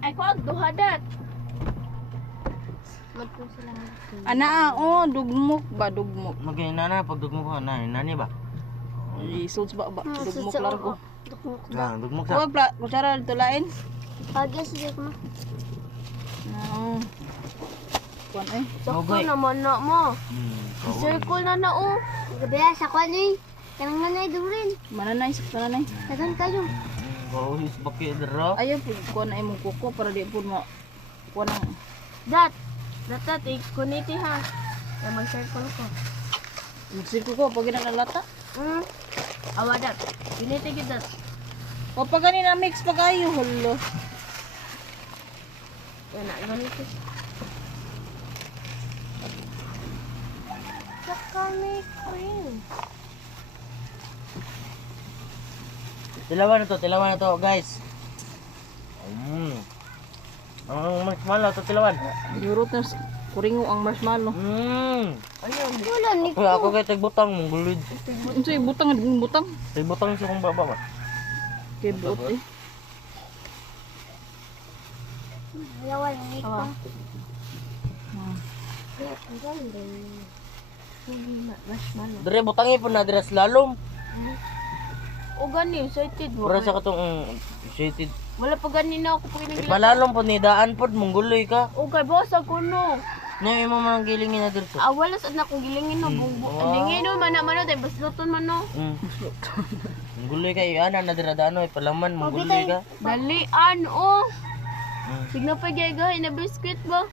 Ay ko ang duhadat. Ana oh, dugmok ba dugmok. Magkina na pagdugmok ko na nani ba? Isuds ba dugmok largo. Lang dugmok sa. Huwag kutsara dito lain. Pagya sige ko. No. Kuan eh. Mugay. naman na mo. Circle na na oh. Gabi sa kwan eh. Kanang nanay durin. Mananay, mananay. Dagan kayo. Bawis bakit dero? Ayaw po kuan ay mong kuko para di po mo kuan ang Dat. Dat kuniti ha. Ya mag-circle ko. sirko ko pag ginalata. Awadat. Kuniti gid dat. O pag ganina mix pa kayo hulo. Yan na ganito. Sakami cream. Tilawan na to, guys. Ang marshmallow to tilawan. Yurot na kuringo ang marshmallow. Ayun. Wala ni. Ako kay tagbutang mong gulid. Unsa butang butang? Tagbutang sa kong baba ba? Kay buot eh. Yawan ni ko. Awa. Dire butangi po na dire slalom. O gani, excited mo. Para sa katong shaded. Wala pa gani na ako pag inigila. Ipalalom po ni daan po mongguloy ka. O kay boss ako no. Nay mo man ang gilingin na dirto. Wala sa na kong gilingin no. Lingin no, mana tayo basluton man no. Mongguloy ka ana na dira dano ipalaman mongguloy ka. Dalian o. Signa pa gaya na biscuit ba?